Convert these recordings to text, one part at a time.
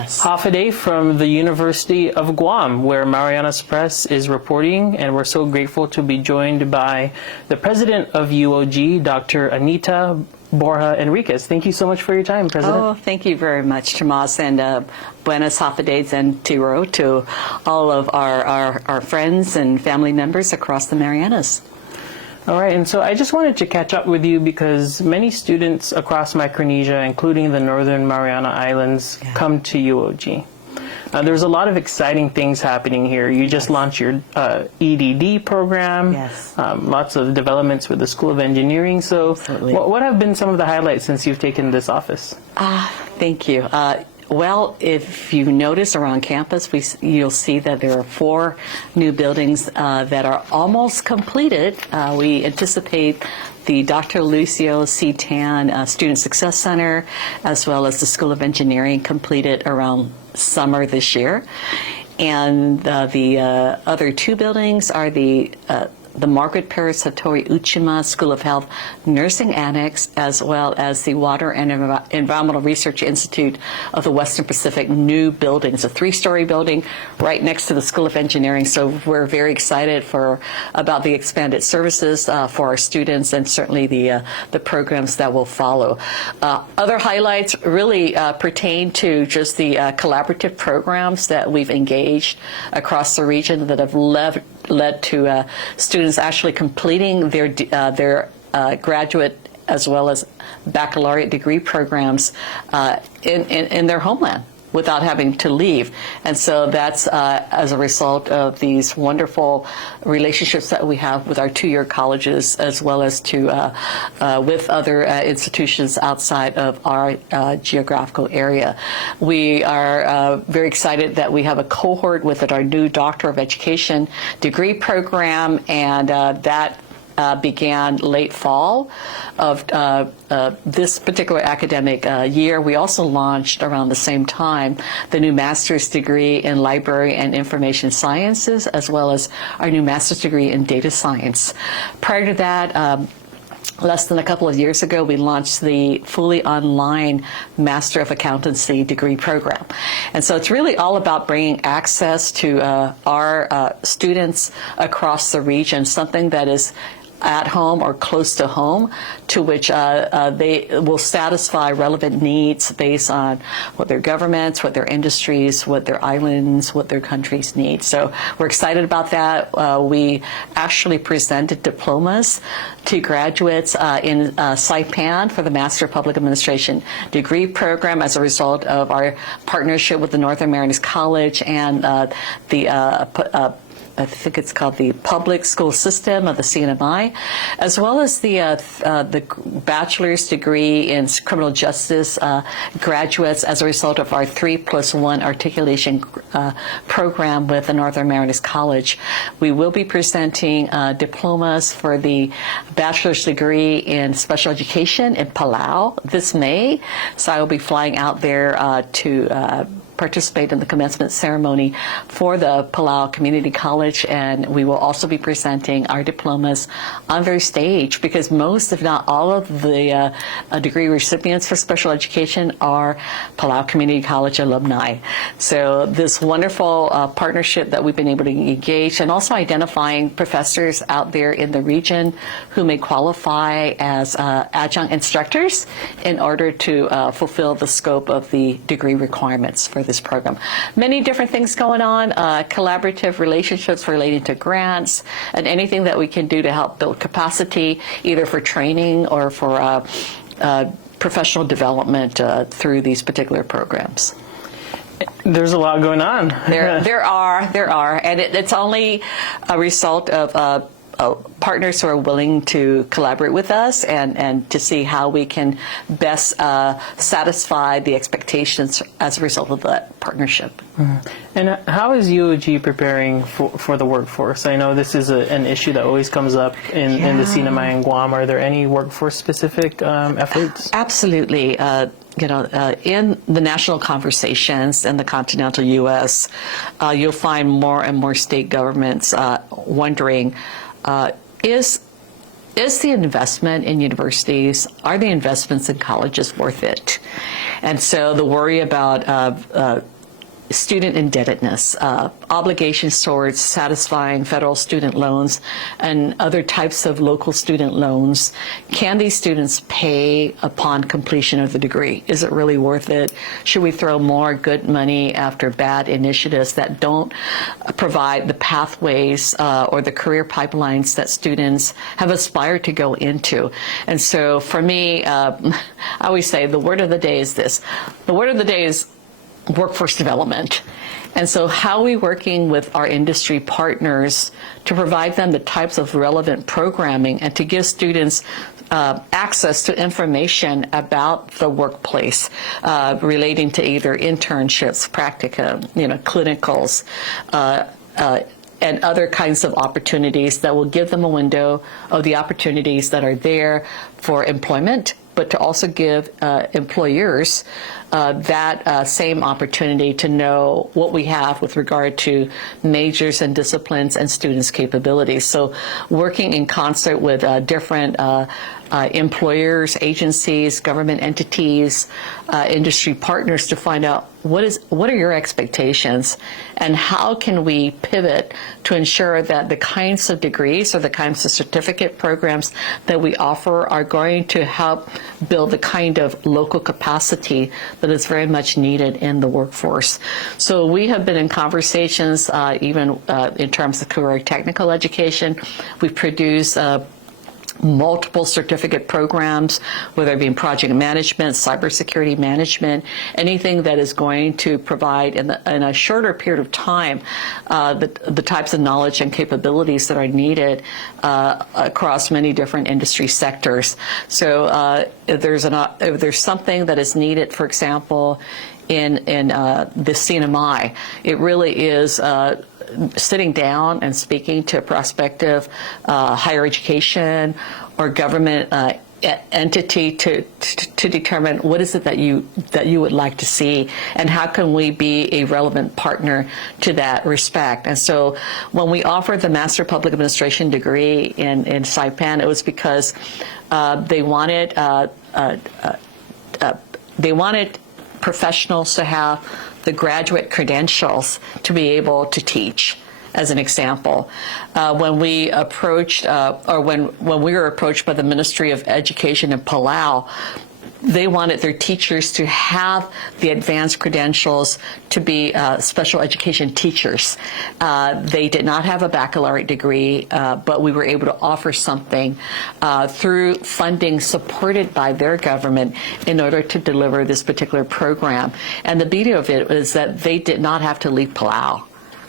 Yes. Half a day from the University of Guam, where Marianas Press is reporting, and we're so grateful to be joined by the President of UOG, Dr. Anita Borja Enriquez. Thank you so much for your time, President. Oh, thank you very much, Tomas, and buenas hafades and tiro to all of our friends and family members across the Marianas. All right, and so I just wanted to catch up with you because many students across Micronesia, including the Northern Mariana Islands, come to UOG. There's a lot of exciting things happening here. You just launched your EDD program, lots of developments with the School of Engineering. So what have been some of the highlights since you've taken this office? Thank you. Well, if you notice around campus, you'll see that there are 4 new buildings that are almost completed. We anticipate the Dr. Lucio C. Tan Student Success Center, as well as the School of Engineering, completed around summer this year. And the other 2 buildings are the Margaret Paris Hattori Uchima School of Health Nursing Annex, as well as the Water and Environmental Research Institute of the Western Pacific new building. It's a 3-story building right next to the School of Engineering. So we're very excited about the expanded services for our students, and certainly the programs that will follow. Other highlights really pertain to just the collaborative programs that we've engaged across the region that have led to students actually completing their graduate as well as baccalaureate degree programs in their homeland without having to leave. And so that's as a result of these wonderful relationships that we have with our 2-year colleges, as well as with other institutions outside of our geographical area. We are very excited that we have a cohort with our new Doctor of Education degree program, and that began late fall of this particular academic year. We also launched around the same time the new master's degree in Library and Information Sciences, as well as our new master's degree in Data Science. Prior to that, less than a couple of years ago, we launched the fully online Master of Accountancy degree program. And so it's really all about bringing access to our students across the region, something that is at home or close to home, to which they will satisfy relevant needs based on what their governments, what their industries, what their islands, what their countries need. So we're excited about that. We actually presented diplomas to graduates in Saipan for the Master of Public Administration degree program as a result of our partnership with the Northern Marianas College and I think it's called the Public School System of the CNMI, as well as the bachelor's degree in criminal justice graduates as a result of our 3+1 articulation program with the Northern Marianas College. We will be presenting diplomas for the bachelor's degree in special education in Palau this May. So I will be flying out there to participate in the commencement ceremony for the Palau Community College, and we will also be presenting our diplomas on their stage, because most, if not all, of the degree recipients for special education are Palau Community College alumni. So this wonderful partnership that we've been able to engage, and also identifying professors out there in the region who may qualify as adjunct instructors in order to fulfill the scope of the degree requirements for this program. Many different things going on, collaborative relationships relating to grants, and anything that we can do to help build capacity, either for training or for professional development through these particular programs. There's a lot going on. There are, and it's only a result of partners who are willing to collaborate with us and to see how we can best satisfy the expectations as a result of that partnership. And how is UOG preparing for the workforce? I know this is an issue that always comes up in the CNMI and Guam. Are there any workforce-specific efforts? Absolutely. In the national conversations in the continental U.S., you'll find more and more state governments wondering, is the investment in universities, are the investments in colleges worth it? And so the worry about student indebtedness, obligations towards satisfying federal student loans and other types of local student loans. Can these students pay upon completion of the degree? Is it really worth it? Should we throw more good money after bad initiatives that don't provide the pathways or the career pipelines that students have aspired to go into? And so for me, I always say the word of the day is this. The word of the day is workforce development. And so how are we working with our industry partners to provide them the types of relevant programming and to give students access to information about the workplace relating to either internships, practica, clinicals, and other kinds of opportunities that will give them a window of the opportunities that are there for employment, but to also give employers that same opportunity to know what we have with regard to majors and disciplines and students' capabilities. So working in concert with different employers, agencies, government entities, industry partners to find out what are your expectations and how can we pivot to ensure that the kinds of degrees or the kinds of certificate programs that we offer are going to help build the kind of local capacity that is very much needed in the workforce. So we have been in conversations even in terms of career technical education. We've produced multiple certificate programs, whether it be in project management, cybersecurity management, anything that is going to provide in a shorter period of time the types of knowledge and capabilities that are needed across many different industry sectors. So if there's something that is needed, for example, in the CNMI, it really is sitting down and speaking to prospective higher education or government entity to determine what is it that you would like to see and how can we be a relevant partner to that respect. And so when we offered the Master of Public Administration degree in Saipan, it was because they wanted professionals to have the graduate credentials to be able to teach, as an example. When we approached, when we were approached by the Ministry of Education in Palau, they wanted their teachers to have the advanced credentials to be special education teachers. They did not have a baccalaureate degree, but we were able to offer something through funding supported by their government in order to deliver this particular program. And the beauty of it is that they did not have to leave Palau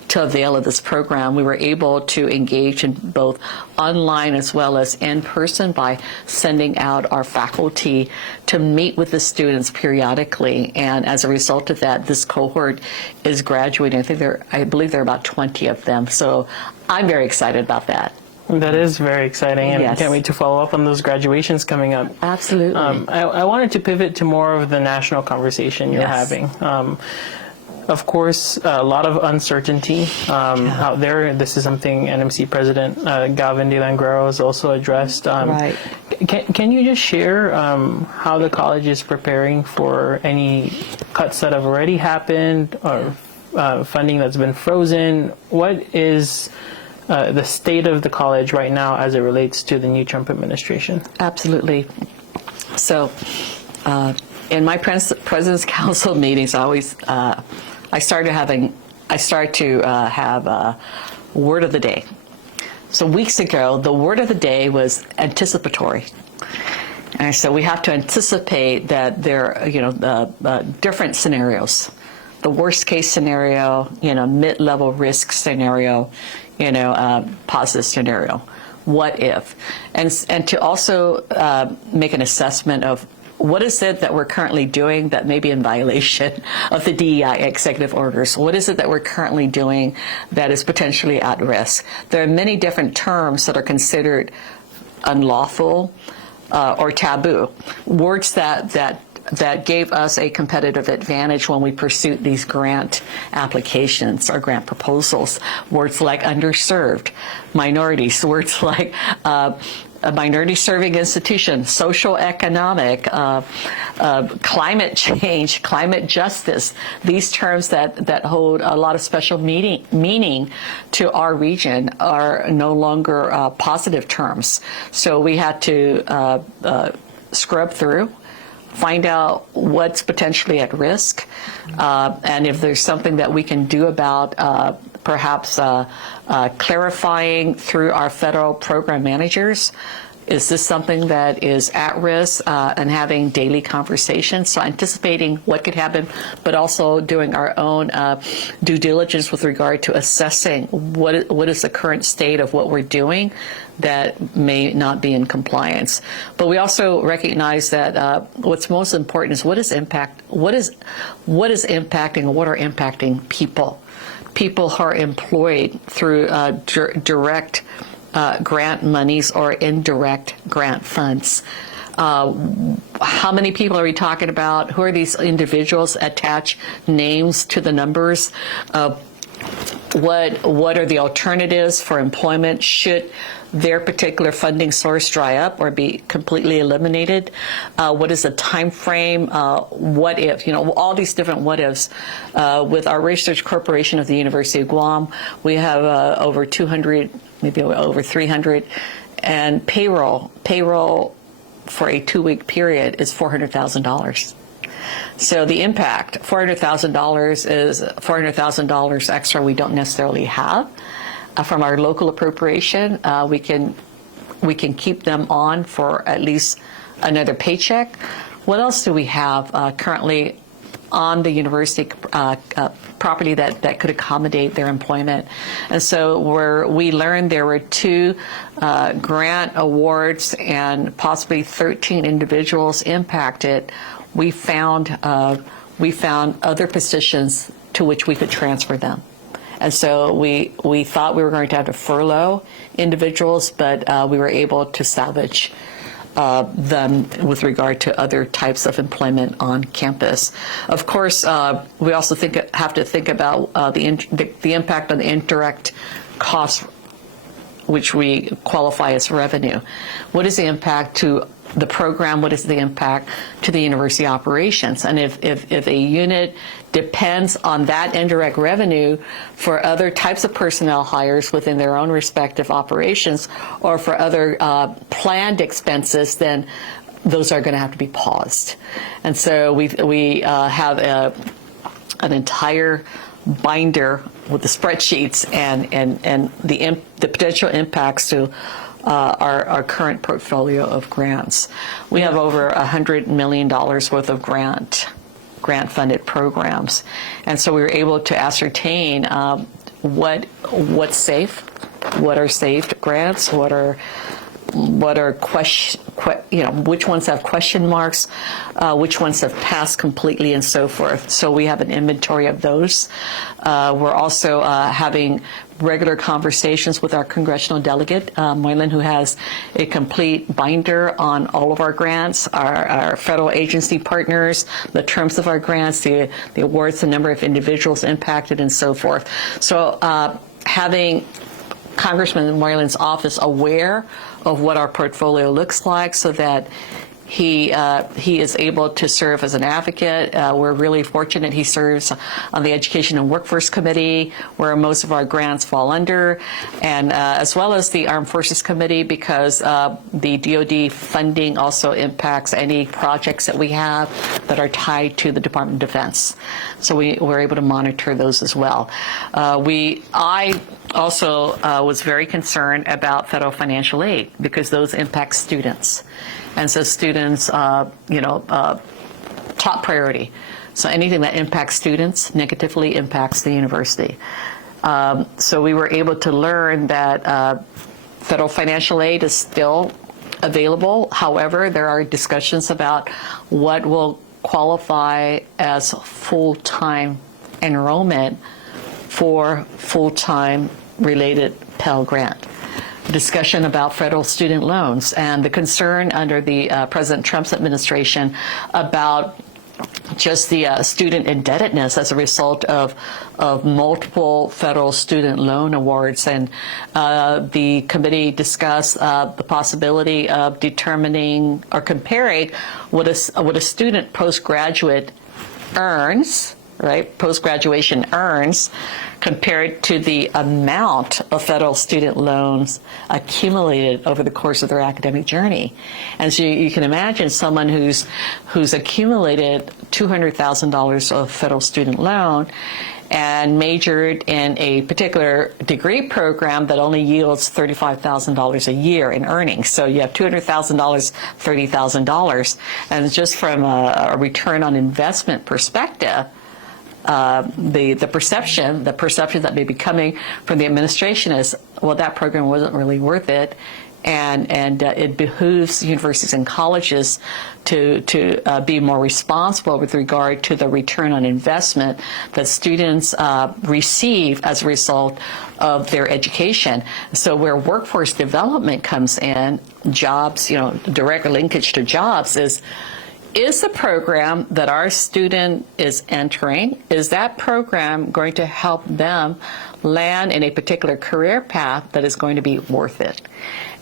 to avail of this program. We were able to engage in both online as well as in person by sending out our faculty to meet with the students periodically. And as a result of that, this cohort is graduating. I believe there are about 20 of them. So I'm very excited about that. That is very exciting, and Yes. I can't wait to follow up on those graduations coming up. Absolutely. I wanted to pivot to more of the national conversation you're Yes. having. Of course, a lot of uncertainty out there. This is something NMC President Galvin de Languero has also addressed. Right. Can you just share how the college is preparing for any cuts that have already happened or funding that's been frozen? What is the state of the college right now as it relates to the new Trump administration? Absolutely. So in my President's Council meetings, I start to have a word of the day. So weeks ago, the word of the day was anticipatory. And so we have to anticipate that there are, different scenarios. The worst case scenario, mid-level risk scenario, positive scenario. What if? And to also make an assessment of what is it that we're currently doing that may be in violation of the DEI executive orders? What is it that we're currently doing that is potentially at risk? There are many different terms that are considered unlawful or taboo, words that gave us a competitive advantage when we pursued these grant applications or grant proposals. Words like underserved, minorities, words like a minority-serving institution, social economic, climate change, climate justice, these terms that hold a lot of special meaning to our region are no longer positive terms. So we had to scrub through, find out what's potentially at risk, and if there's something that we can do about perhaps clarifying through our federal program managers. Is this something that is at risk, and having daily conversations? So anticipating what could happen, but also doing our own due diligence with regard to assessing what is the current state of what we're doing that may not be in compliance. But we also recognize that what's most important is what is impacting, what are impacting people who are employed through direct grant monies or indirect grant funds. How many people are we talking about? Who are these individuals? Attach names to the numbers. What are the alternatives for employment should their particular funding source dry up or be completely eliminated? What is the time frame? What if? All these different what ifs. With our research corporation of the University of Guam, we have over 200, maybe over 300, and payroll for a 2-week period is $400,000. So the impact, $400,000 is $400,000 extra we don't necessarily have from our local appropriation. We can keep them on for at least another paycheck. What else do we have currently on the university property that could accommodate their employment? And so we learned there were 2 grant awards and possibly 13 individuals impacted. We found other positions to which we could transfer them. And so we thought we were going to have to furlough individuals, but we were able to salvage them with regard to other types of employment on campus. Of course, we also have to think about the impact on the indirect costs, which we qualify as revenue. What is the impact to the program? What is the impact to the university operations? And if a unit depends on that indirect revenue for other types of personnel hires within their own respective operations or for other planned expenses, then those are going to have to be paused. And so we have an entire binder with the spreadsheets and the potential impacts to our current portfolio of grants. We have over $100 million worth of grant-funded programs, and so we were able to ascertain what's safe, what are saved grants, what are which ones have question marks, which ones have passed completely, and so forth. So we have an inventory of those. We're also having regular conversations with our congressional delegate, Moylan, who has a complete binder on all of our grants, our federal agency partners, the terms of our grants, the awards, the number of individuals impacted, and so forth. So having Congressman Moylan's office aware of what our portfolio looks like so that he is able to serve as an advocate. We're really fortunate he serves on the Education and Workforce Committee, where most of our grants fall under, and as well as the Armed Forces Committee, because the DoD funding also impacts any projects that we have that are tied to the Department of Defense. So we're able to monitor those as well. I also was very concerned about federal financial aid because those impact students. And so students, top priority. So anything that impacts students negatively impacts the university. So we were able to learn that federal financial aid is still available. However, there are discussions about what will qualify as full-time enrollment for full-time related Pell Grant. Discussion about federal student loans and the concern under the President Trump's administration about just the student indebtedness as a result of multiple federal student loan awards. And the committee discussed the possibility of determining or comparing what a student postgraduate earns, right, post-graduation earns, compared to the amount of federal student loans accumulated over the course of their academic journey. And so you can imagine someone who's accumulated $200,000 of federal student loan and majored in a particular degree program that only yields $35,000 a year in earnings. So you have $200,000, $30,000. And just from a return on investment perspective, the perception that may be coming from the administration is, well, that program wasn't really worth it, and it behooves universities and colleges to be more responsible with regard to the return on investment that students receive as a result of their education. So where workforce development comes in, jobs, direct linkage to jobs is the program that our student is entering, is that program going to help them land in a particular career path that is going to be worth it?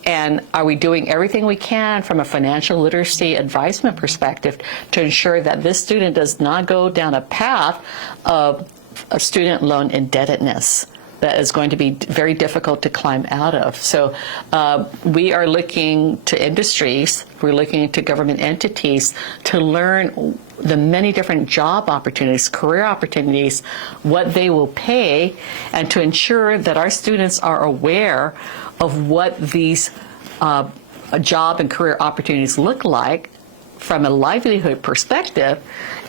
And are we doing everything we can from a financial literacy advisement perspective to ensure that this student does not go down a path of student loan indebtedness that is going to be very difficult to climb out of? So we are looking to industries, we're looking to government entities to learn the many different job opportunities, career opportunities, what they will pay, and to ensure that our students are aware of what these job and career opportunities look like from a livelihood perspective,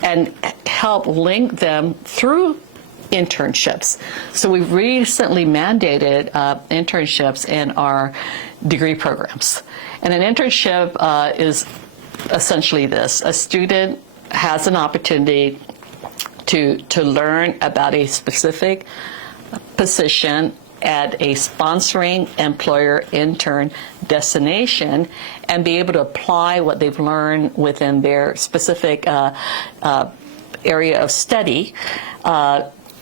and help link them through internships. So we've recently mandated internships in our degree programs. And an internship is essentially this: a student has an opportunity to learn about a specific position at a sponsoring employer intern destination and be able to apply what they've learned within their specific area of study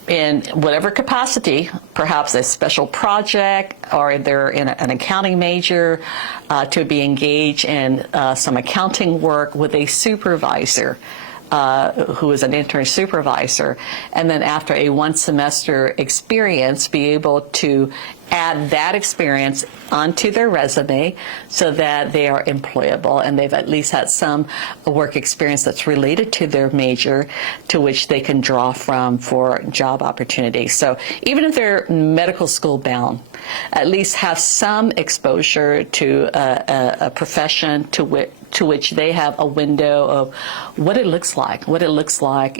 in whatever capacity, perhaps a special project, or they're in an accounting major, to be engaged in some accounting work with a supervisor who is an intern supervisor, and then after a one-semester experience, be able to add that experience onto their resume so that they are employable and they've at least had some work experience that's related to their major to which they can draw from for job opportunities. So even if they're medical school bound, at least have some exposure to a profession to which they have a window of what it looks like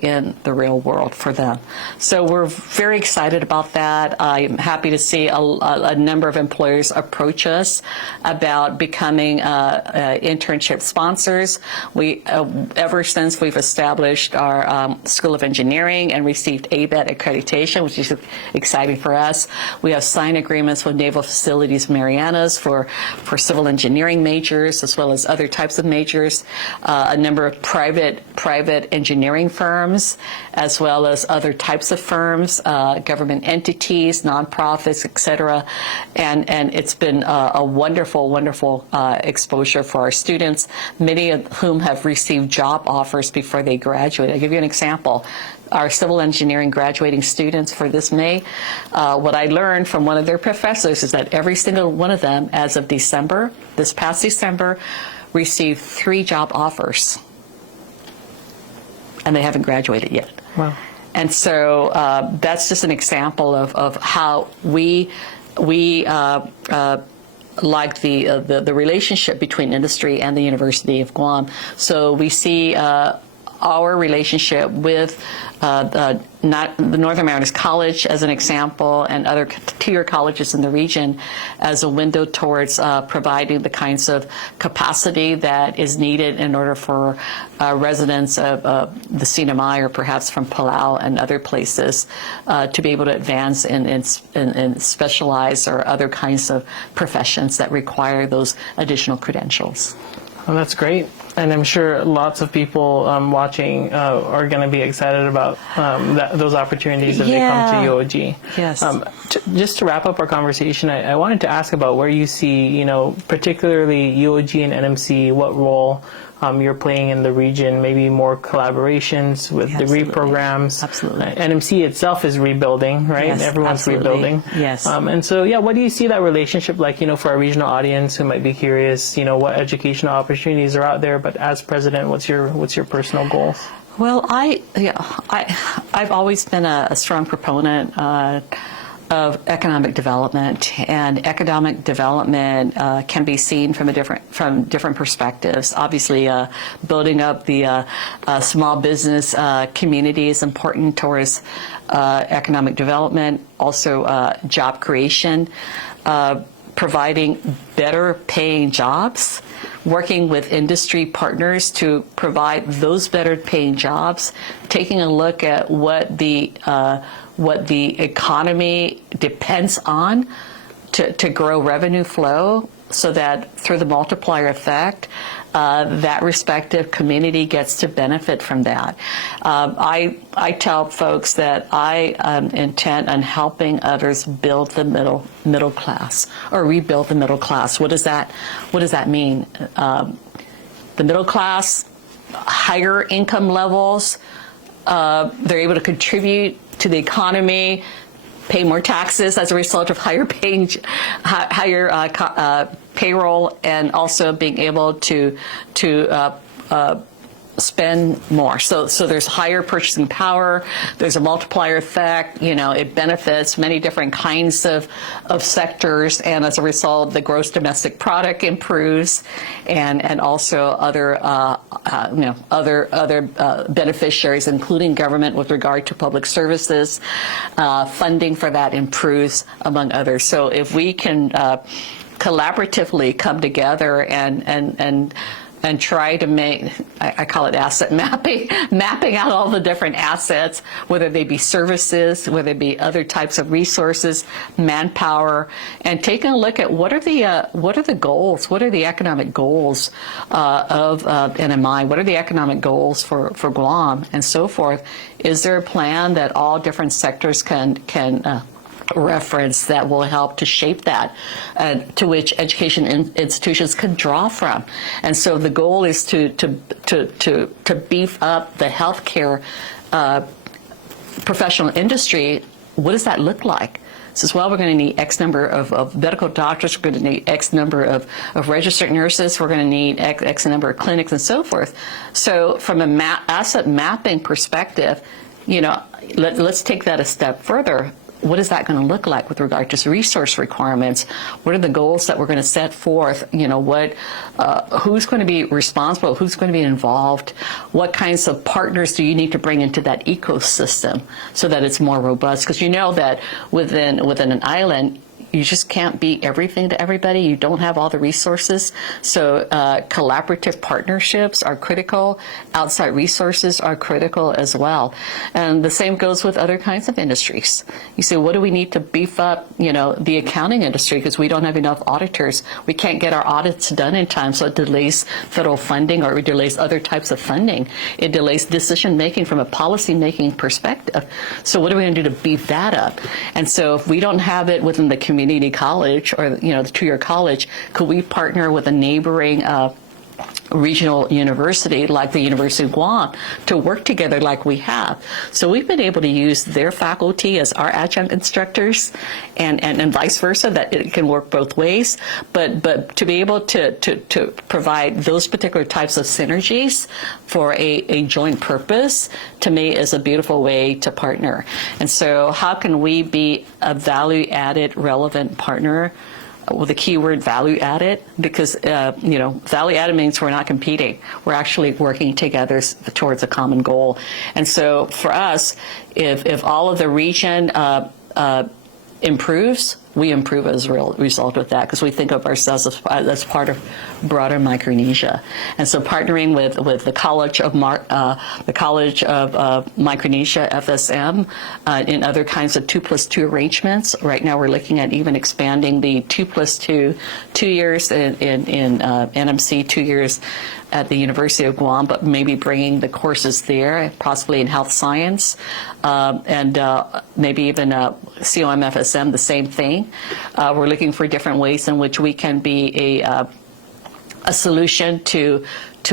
in the real world for them. So we're very excited about that. I'm happy to see a number of employers approach us about becoming internship sponsors. We, ever since we've established our School of Engineering and received ABET accreditation, which is exciting for us, we have signed agreements with Naval Facilities Marianas for civil engineering majors as well as other types of majors, a number of private engineering firms, as well as other types of firms, government entities, nonprofits, etc. And it's been a wonderful exposure for our students, many of whom have received job offers before they graduate. I'll give you an example. Our civil engineering graduating students for this May, what I learned from one of their professors is that every single one of them, as of December, this past December, received 3 job offers, and they haven't graduated yet. Wow. And so that's just an example of how we like the relationship between industry and the University of Guam. So we see our relationship with the Northern Marianas College as an example, and other tier colleges in the region as a window towards providing the kinds of capacity that is needed in order for residents of the CNMI, or perhaps from Palau and other places, to be able to advance in specialized or other kinds of professions that require those additional credentials. Well, that's great. And I'm sure lots of people watching are going to be excited about those opportunities as they come to UOG. Yes. Just to wrap up our conversation, I wanted to ask about where you see, particularly UOG and NMC, what role you're playing in the region, maybe more collaborations with degree programs. Absolutely. NMC itself is rebuilding, right? Yes, Everyone's absolutely. rebuilding. Yes. And so, what do you see that relationship like, for our regional audience who might be curious, what educational opportunities are out there, but as president, what's your personal goals? Well, I've always been a strong proponent of economic development, and economic development can be seen from different perspectives. Obviously, building up the small business community is important towards economic development. Also, job creation, providing better paying jobs, working with industry partners to provide those better paying jobs, taking a look at what the economy depends on to grow revenue flow, so that through the multiplier effect, that respective community gets to benefit from that. I tell folks that I am intent on helping others build the middle class, or rebuild the middle class. What does that mean? The middle class, higher income levels, they're able to contribute to the economy, pay more taxes as a result of higher payroll, and also being able to spend more. So there's higher purchasing power. There's a multiplier effect. It benefits many different kinds of sectors, and as a result, the gross domestic product improves, and also other beneficiaries, including government, with regard to public services, funding for that improves, among others. So if we can collaboratively come together and try to make, I call it asset mapping out all the different assets, whether they be services, whether they be other types of resources, manpower, and taking a look at what are the goals, what are the economic goals of NMI, what are the economic goals for Guam, and so forth. Is there a plan that all different sectors can reference that will help to shape that, to which education institutions can draw from? And so the goal is to beef up the healthcare professional industry. What does that look like? Says, well, we're going to need X number of medical doctors, we're going to need X number of registered nurses, we're going to need X number of clinics, and so forth. So from an asset mapping perspective, let's take that a step further. What is that going to look like with regard to resource requirements? What are the goals that we're going to set forth? Who's going to be responsible? Who's going to be involved? What kinds of partners do you need to bring into that ecosystem so that it's more robust? Because that within an island, you just can't be everything to everybody. You don't have all the resources. So collaborative partnerships are critical. Outside resources are critical as well. And the same goes with other kinds of industries. You say, what do we need to beef up, the accounting industry, because we don't have enough auditors. We can't get our audits done in time, so it delays federal funding, or it delays other types of funding. It delays decision-making from a policy-making perspective. So what are we going to do to beef that up? And so if we don't have it within the community college, or the two-year college, could we partner with a neighboring regional university like the University of Guam to work together like we have? So we've been able to use their faculty as our adjunct instructors, and vice versa, that it can work both ways. But to be able to provide those particular types of synergies for a joint purpose, to me, is a beautiful way to partner. And so how can we be a value-added, relevant partner? Well, the key word, value added, because value added means we're not competing. We're actually working together towards a common goal. And so for us, if all of the region improves, we improve as a result of that, because we think of ourselves as part of broader Micronesia. And so partnering with the College of Micronesia, FSM, in other kinds of 2+2 arrangements. Right now we're looking at even expanding the 2+2, 2 years in NMC, 2 years at the University of Guam, but maybe bringing the courses there, possibly in health science, and maybe even COMFSM, the same thing. We're looking for different ways in which we can be a solution to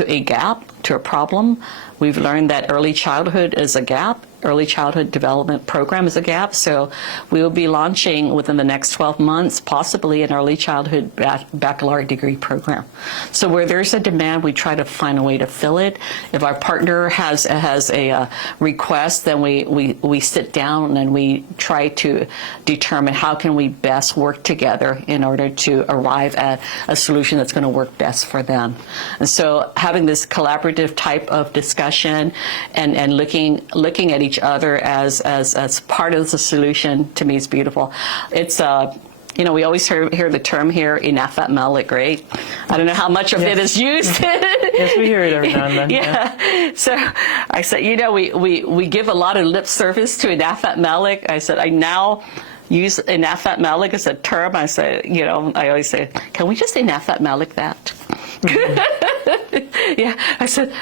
a gap, to a problem. We've learned that early childhood is a gap. Early childhood development program is a gap. So we will be launching within the next 12 months, possibly an early childhood baccalaureate degree program. So where there's a demand, we try to find a way to fill it. If our partner has a request, then we sit down and we try to determine how can we best work together in order to arrive at a solution that's going to work best for them. And so having this collaborative type of discussion and looking at each other as part of the solution, to me, is beautiful. It's we always hear the term here, inafat malik, right? I don't know how much of it is used. Yes, we hear it every now and then. Yeah. So I said, we give a lot of lip service to inafat malik. I said, I now use inafat malik as a term. I say, I always say, can we just inafat malik that? Yeah, I said,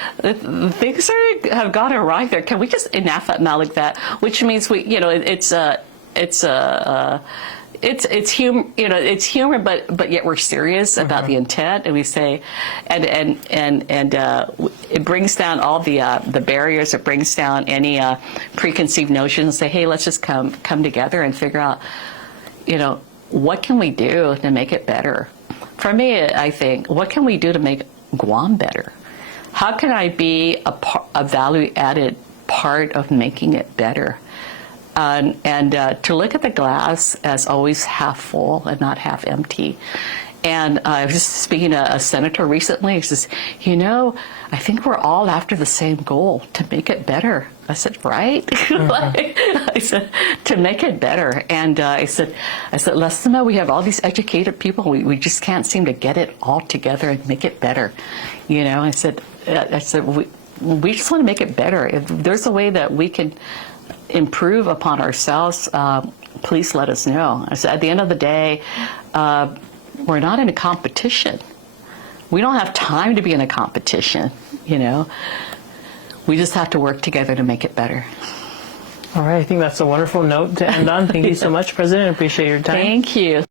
things have gone awry there. Can we just inafat malik that? Which means it's humor, but yet we're serious about the intent, and we say, and it brings down all the barriers. It brings down any preconceived notions. Say, hey, let's just come together and figure out, what can we do to make it better? For me, I think, what can we do to make Guam better? How can I be a value-added part of making it better? And to look at the glass as always half full and not half empty. And I was just speaking to a senator recently. He says, I think we're all after the same goal, to make it better. I said, right? I said, to make it better. And I said, Lessima, we have all these educated people. We just can't seem to get it all together and make it better. I said, we just want to make it better. If there's a way that we can improve upon ourselves, please let us know. I said, at the end of the day, we're not in a competition. We don't have time to be in a competition, We just have to work together to make it better. All right, I think that's a wonderful note to end on. Thank you so much, President. I appreciate your time. Thank you.